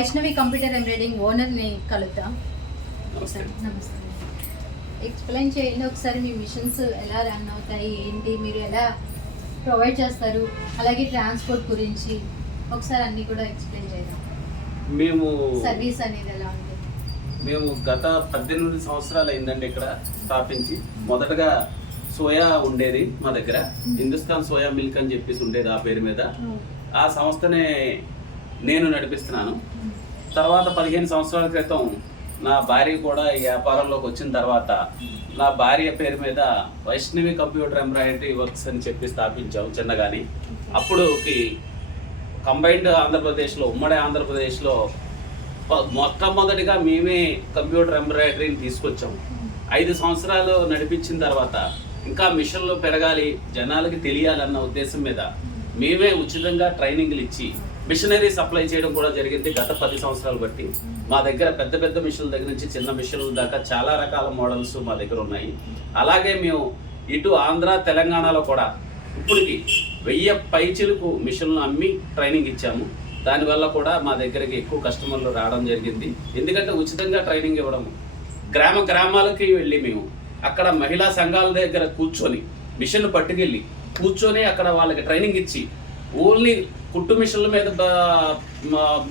Vaishnavi computer embroidering ఓనర్ని కలుద్దాం. నమస్తే. ఎక్స్ప్లెయిన్ చేయండి ఒకసారి, మీ మిషన్స్ ఎలా రన్ అవుతాయి, ఏంటి, మీరు ఎలా ప్రొవైడ్ చేస్తారు, అలాగే ట్రాన్స్పోర్ట్ గురించి ఒకసారి అన్నీ కూడా ఎక్స్ప్లెయిన్ చేద్దాం. మేము సర్వీస్ అనేది ఎలా ఉంది? మేము గత 18 సంవత్సరాలు అయిందండి ఇక్కడ స్థాపించి. మొదటగా సోయా ఉండేది మా దగ్గర, హిందుస్థాన్ సోయా మిల్క్ అని చెప్పేసి ఉండేది ఆ పేరు మీద. ఆ సంస్థనే నేను నడిపిస్తున్నాను. తర్వాత 15 సంవత్సరాల క్రితం నా భార్య కూడా ఈ వ్యాపారంలోకి వచ్చిన తర్వాత నా భార్య పేరు మీద వైష్ణవి కంప్యూటర్ ఎంబ్రాయిడరీ వర్క్స్ అని చెప్పి స్థాపించాము చిన్నగాని. అప్పుడు కంబైన్డ్ ఆంధ్రప్రదేశ్లో, ఉమ్మడి ఆంధ్రప్రదేశ్లో మొట్టమొదటిగా మేమే కంప్యూటర్ ఎంబ్రాయిడరీని తీసుకొచ్చాము. 5 సంవత్సరాలు నడిపించిన తర్వాత ఇంకా మిషన్లు పెరగాలి, జనాలకి తెలియాలన్న ఉద్దేశం మీద మేమే ఉచితంగా ట్రైనింగ్లు ఇచ్చి మిషనరీ సప్లై చేయడం కూడా జరిగింది. గత 10 సంవత్సరాలు బట్టి మా దగ్గర పెద్ద పెద్ద మిషన్ల దగ్గర నుంచి చిన్న మిషన్ల దాకా చాలా రకాల మోడల్స్ మా దగ్గర ఉన్నాయి. అలాగే మేము ఇటు ఆంధ్ర తెలంగాణలో కూడా ఇప్పటికి 1000 పైచిలుకు మిషన్లు అమ్మి ట్రైనింగ్ ఇచ్చాము. దానివల్ల కూడా మా దగ్గరికి ఎక్కువ కస్టమర్లు రావడం జరిగింది. ఎందుకంటే ఉచితంగా ట్రైనింగ్ ఇవ్వడము, గ్రామాలకి వెళ్ళి మేము అక్కడ మహిళా సంఘాల దగ్గర కూర్చొని మిషన్ పట్టుకెళ్ళి కూర్చొని అక్కడ వాళ్ళకి ట్రైనింగ్ ఇచ్చి ఓన్లీ కుట్టు మిషన్ల మీద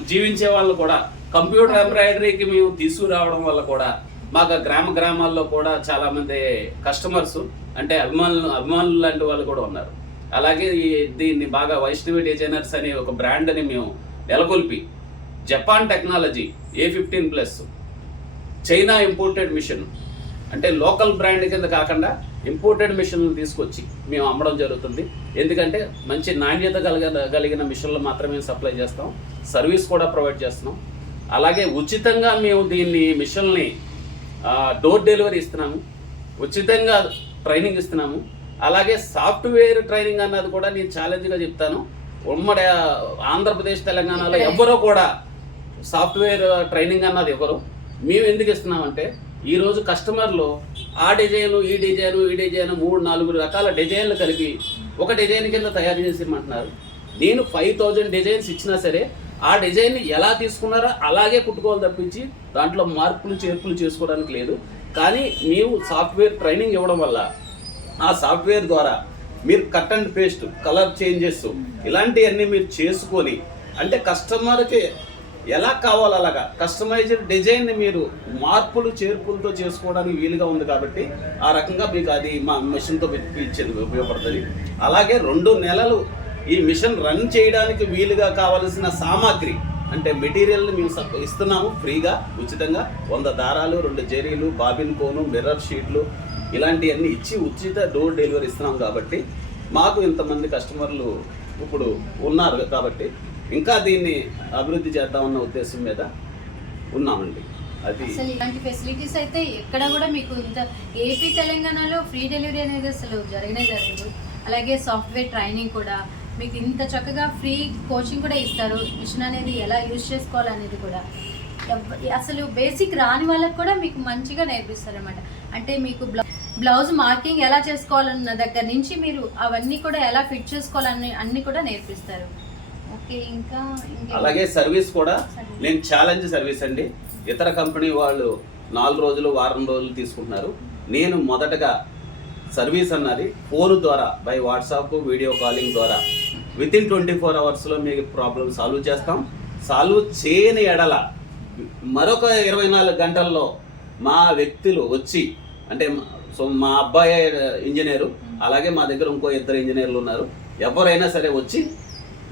జీవించే వాళ్ళు కూడా కంప్యూటర్ ఎంబ్రాయిడరీకి మేము తీసుకురావడం వల్ల కూడా మాకు గ్రామాల్లో కూడా చాలా మంది కస్టమర్స్ అంటే అభిమానులు లాంటి వాళ్ళు కూడా ఉన్నారు. అలాగే దీన్ని బాగా వైష్ణవి డిజైనర్స్ అనే ఒక బ్రాండ్ అని మేము నెలకొల్పి Japan technology A15+, China imported machine అంటే లోకల్ బ్రాండ్ కింద కాకుండా ఇంపోర్టెడ్ మిషన్లు తీసుకొచ్చి మేము అమ్మడం జరుగుతుంది. ఎందుకంటే మంచి నాణ్యత కలిగిన మిషన్లు మాత్రమే సప్లై చేస్తాం, సర్వీస్ కూడా ప్రొవైడ్ చేస్తున్నాం. అలాగే ఉచితంగా మేము దీన్ని మిషన్ని డోర్ డెలివరీ ఇస్తున్నాము, ఉచితంగా ట్రైనింగ్ ఇస్తున్నాము. అలాగే సాఫ్ట్వేర్ ట్రైనింగ్ అన్నది కూడా నేను ఛాలెంజ్గా చెప్తాను. ఉమ్మడి ఆంధ్రప్రదేశ్ తెలంగాణలో ఎవ్వరూ కూడా సాఫ్ట్వేర్ ట్రైనింగ్ అన్నది ఇవ్వరు. మేము ఎందుకు ఇస్తున్నామంటే ఈరోజు కస్టమర్లు ఆ డిజైను ఈ డిజైను 3-4 రకాల డిజైన్లు కలిపి ఒక డిజైన్ కింద తయారు చేసి ఇమ్మంటున్నారు. నేను 5000 డిజైన్స్ ఇచ్చినా సరే ఆ డిజైన్ని ఎలా తీసుకున్నారో అలాగే కుట్టుకోవాలి తప్పించి దాంట్లో మార్పులు చేర్పులు చేసుకోవడానికి లేదు. కానీ మేము సాఫ్ట్వేర్ ట్రైనింగ్ ఇవ్వడం వల్ల ఆ సాఫ్ట్వేర్ ద్వారా మీరు cut and paste, colour changes ఇలాంటివన్నీ మీరు చేసుకొని అంటే కస్టమర్కి ఎలా కావాలో అలాగా కస్టమైజ్డ్ డిజైన్ని మీరు మార్పులు చేర్పులతో చేసుకోవడానికి వీలుగా ఉంది. కాబట్టి ఆ రకంగా మీకు అది మా మిషన్తో ఇచ్చేది ఉపయోగపడుతుంది. అలాగే 2 నెలలు ఈ మిషన్ రన్ చేయడానికి వీలుగా కావలసిన సామాగ్రి అంటే మెటీరియల్ని మేము ఇస్తున్నాము ఫ్రీగా, ఉచితంగా. 100 దారాలు, 2 జరీలు, బాబిన్ కోను, మిర్రర్ షీట్లు ఇలాంటివన్నీ ఇచ్చి ఉచిత డోర్ డెలివరీ ఇస్తున్నాం. కాబట్టి మాకు ఇంతమంది కస్టమర్లు ఇప్పుడు ఉన్నారు కాబట్టి ఇంకా దీన్ని అభివృద్ధి చేద్దామన్న ఉద్దేశం మీద ఉన్నామండి. అది అసలు ఇలాంటి ఫెసిలిటీస్ అయితే ఎక్కడ కూడా మీకు ఇంత ఏపీ తెలంగాణలో ఫ్రీ డెలివరీ అనేది అసలు జరగదు. అలాగే సాఫ్ట్వేర్ ట్రైనింగ్ కూడా మీకు ఇంత చక్కగా ఫ్రీ కోచింగ్ కూడా ఇస్తారు. మిషన్ అనేది ఎలా యూజ్ చేసుకోవాలనేది కూడా అసలు బేసిక్ రాని వాళ్ళకి కూడా మీకు మంచిగా నేర్పిస్తారు అనమాట. అంటే మీకు బ్లౌజ్ మార్కింగ్ ఎలా చేసుకోవాలన్న దగ్గర నుంచి మీరు అవన్నీ కూడా ఎలా ఫిట్ చేసుకోవాలని అన్నీ కూడా నేర్పిస్తారు. ఇంకా అలాగే సర్వీస్ కూడా నేను ఛాలెంజ్ సర్వీస్ అండి. ఇతర కంపెనీ వాళ్ళు 4 రోజులు, వారం రోజులు తీసుకుంటున్నారు. నేను మొదటగా సర్వీస్ అన్నది ఫోన్ ద్వారా బై వాట్సాప్ వీడియో కాలింగ్ ద్వారా వితిన్ 24 అవర్స్లో మీకు ప్రాబ్లం సాల్వ్ చేస్తాం. సాల్వ్ చేయని ఎడల మరొక 24 గంటల్లో మా వ్యక్తులు వచ్చి అంటే మా అబ్బాయి ఇంజనీరు, అలాగే మా దగ్గర ఇంకో 2 ఇంజనీర్లు ఉన్నారు. ఎవరైనా సరే వచ్చి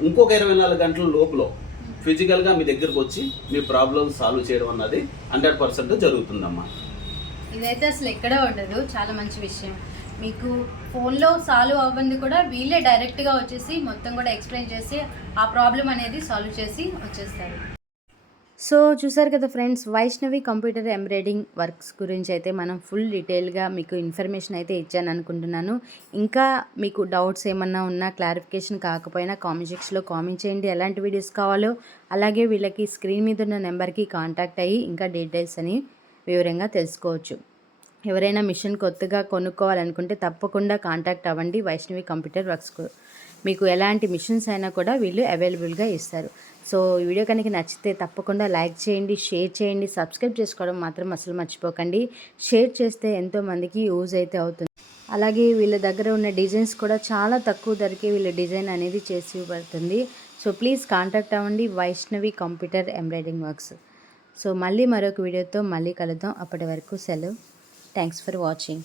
ఇంకొక 24 గంటల లోపల ఫిజికల్గా మీ దగ్గరకు వచ్చి మీ ప్రాబ్లమ్ సాల్వ్ చేయడం అన్నది 100% జరుగుతుందమ్మా. ఇదైతే అసలు ఎక్కడా ఉండదు. చాలా మంచి విషయం. మీకు ఫోన్లో సాల్వ్ అవ్వండి కూడా వీళ్ళే డైరెక్ట్గా వచ్చేసి మొత్తం కూడా ఎక్స్ప్లెయిన్ చేసి ఆ ప్రాబ్లం అనేది సాల్వ్ చేసి వచ్చేస్తారు. సో చూసారు కదా friends, Vaishnavi computer embroidering works గురించి అయితే మనం ఫుల్ డీటెయిల్గా మీకు ఇన్ఫర్మేషన్ అయితే ఇచ్చాను అనుకుంటున్నాను. ఇంకా మీకు డౌట్స్ ఏమన్నా ఉన్నా, క్లారిఫికేషన్ కాకపోయినా కామెంట్ సెక్షన్లో కామెంట్ చేయండి. ఎలాంటి వీడియోస్ కావాలో అలాగే వీళ్ళకి స్క్రీన్ మీద ఉన్న నెంబర్కి కాంటాక్ట్ అయ్యి ఇంకా డీటెయిల్స్ అని వివరంగా తెలుసుకోవచ్చు. ఎవరైనా మిషన్ కొత్తగా కొనుక్కోవాలనుకుంటే తప్పకుండా కాంటాక్ట్ అవ్వండి వైష్ణవి కంప్యూటర్ వర్క్స్కు. మీకు ఎలాంటి మిషన్స్ అయినా కూడా వీళ్ళు అవైలబుల్గా ఇస్తారు. సో ఈ వీడియో కనుక నచ్చితే తప్పకుండా లైక్ చేయండి, షేర్ చేయండి, సబ్స్క్రైబ్ చేసుకోవడం మాత్రం అసలు మర్చిపోకండి. షేర్ చేస్తే ఎంతోమందికి యూజ్ అయితే అవుతుంది. అలాగే వీళ్ళ దగ్గర ఉన్న డిజైన్స్ కూడా చాలా తక్కువ ధరకే వీళ్ళ డిజైన్ అనేది చేసి ఇవ్వబడుతుంది. సో ప్లీజ్ కాంటాక్ట్ అవ్వండి Vaishnavi computer embroidering works. So మళ్ళీ మరొక వీడియోతో మళ్ళీ కలుద్దాం. అప్పటి వరకు సెలవు. Thanks for watching.